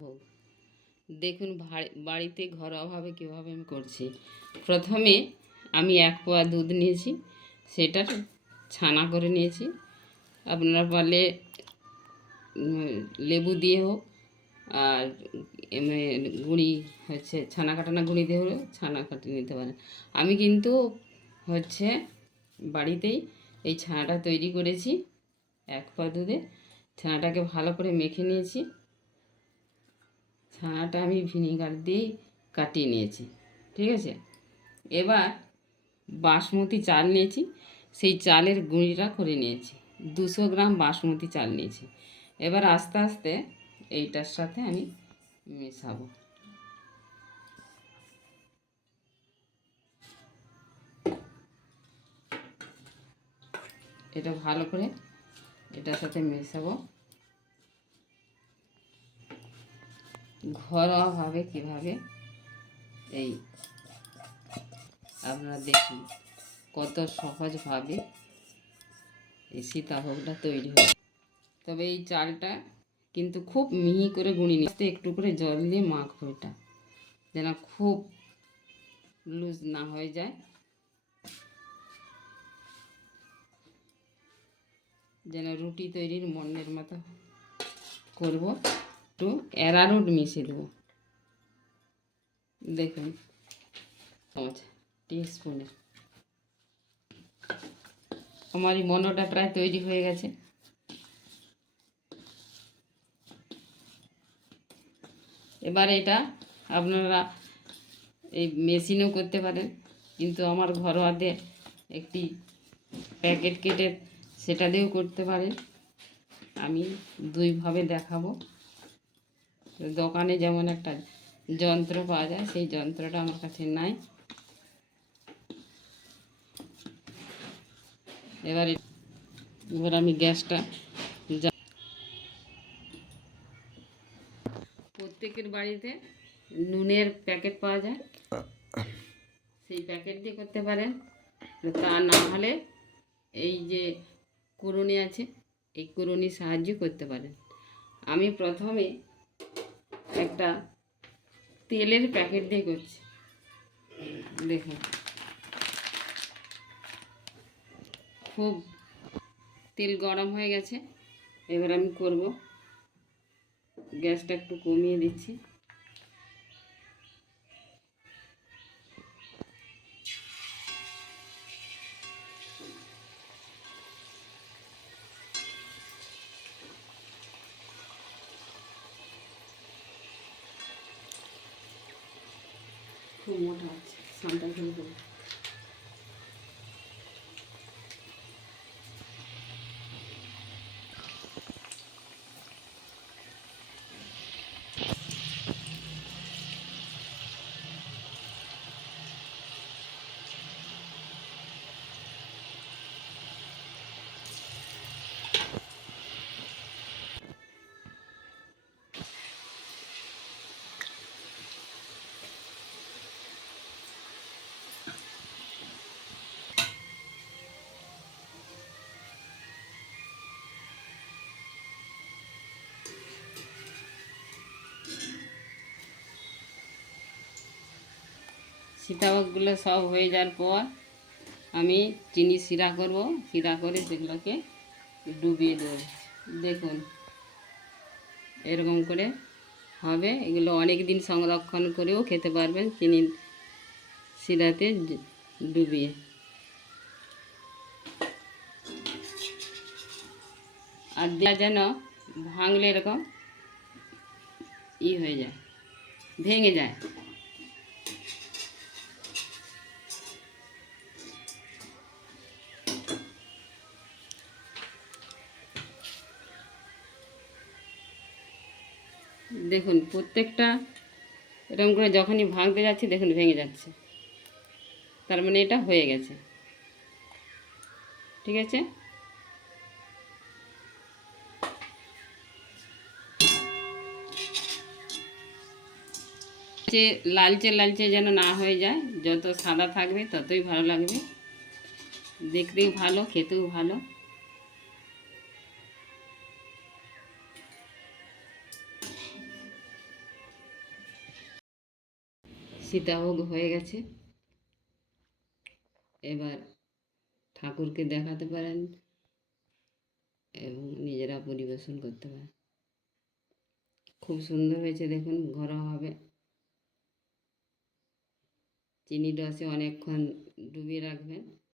হোক। দেখুন বাড়িতে ঘরোয়াভাবে কীভাবে আমি করছি। প্রথমে আমি 1 পোয়া দুধ নিয়েছি, সেটার ছানা করে নিয়েছি। আপনারা পারলে লেবু দিয়ে হোক আর গুঁড়ি হচ্ছে ছানা কাটানা গুঁড়ি দিয়ে হলেও ছানা কাটিয়ে নিতে পারেন। আমি কিন্তু হচ্ছে বাড়িতেই এই ছানাটা তৈরি করেছি। 1 পোয়া দুধে ছানাটাকে ভালো করে মেখে নিয়েছি। ছানাটা আমি ভিনেগার দিয়েই কাটিয়ে নিয়েছি, ঠিক আছে। এবার বাসমতি চাল নিয়েছি, সেই চালের গুঁড়িটা করে নিয়েছি। 200 গ্রাম বাসমতি চাল নিয়েছি। এবার আস্তে আস্তে এইটার সাথে আমি মেশাবো। এটা ভালো করে এটার সাথে মেশাবো। ঘরোয়াভাবে কীভাবে এই আপনারা দেখুন কত সহজভাবে এই সীতাভোগটা তৈরি হয়। তবে এই চালটা কিন্তু খুব মিহি করে গুঁড়ি নিতে, একটু করে জল দিয়ে মাখবো, এটা যেন খুব লুজ না হয়ে যায়, যেন রুটি তৈরির মন্ডের মতো করব। একটু অ্যারারুট মিশিয়ে দেবো, দেখুন টিস্পুনের। আমার এই মন্ডটা প্রায় তৈরি হয়ে গেছে। এবার এটা আপনারা এই মেশিনেও করতে পারেন, কিন্তু আমার ঘরোয়াতে একটি প্যাকেট কেটে সেটা দিয়েও করতে পারেন। আমি দুইভাবে দেখাবো। দোকানে যেমন একটা যন্ত্র পাওয়া যায়, সেই যন্ত্রটা আমার কাছে নাই। এবার আমি গ্যাসটা, প্রত্যেকের বাড়িতে নুনের প্যাকেট পাওয়া যায়, সেই প্যাকেট দিয়ে করতে পারেন। তা না হলে এই যে কুড়ুনি আছে, এই কুড়ুনির সাহায্যে করতে পারেন। আমি প্রথমে একটা তেলের প্যাকেট দিয়ে করছি, দেখুন খুব তেল গরম হয়ে গেছে। এবার আমি করব, গ্যাসটা একটু কমিয়ে দিচ্ছি। খুব মোটা আছে, সামটাই করে দেবো। সীতাভোগগুলো সব হয়ে যাওয়ার পর আমি চিনি শিরা করব। শিরা করে সেগুলোকে ডুবিয়ে দেবো। দেখুন এরকম করে হবে। এগুলো অনেক দিন সংরক্ষণ করেও খেতে পারবেন চিনির শিরাতে ডুবিয়ে। আর দেওয়া যেন ভাঙলে এরকম হয়ে যায়, ভেঙে যায়। দেখুন প্রত্যেকটা এরকম করে যখনই ভাঙতে যাচ্ছি দেখুন ভেঙে যাচ্ছে, তার মানে এটা হয়ে গেছে, ঠিক আছে। লালচে লালচে যেন না হয়ে যায়, যত সাদা থাকবে ততই ভালো লাগবে, দেখতেও ভালো, খেতেও ভালো। সীতাভোগ হয়ে গেছে। এবার ঠাকুরকে দেখাতে পারেন এবং নিজেরা পরিবেশন করতে পারেন। খুব সুন্দর হয়েছে দেখুন, ঘরোয়াভাবে। চিনির রসে অনেকক্ষণ ডুবিয়ে রাখবেন।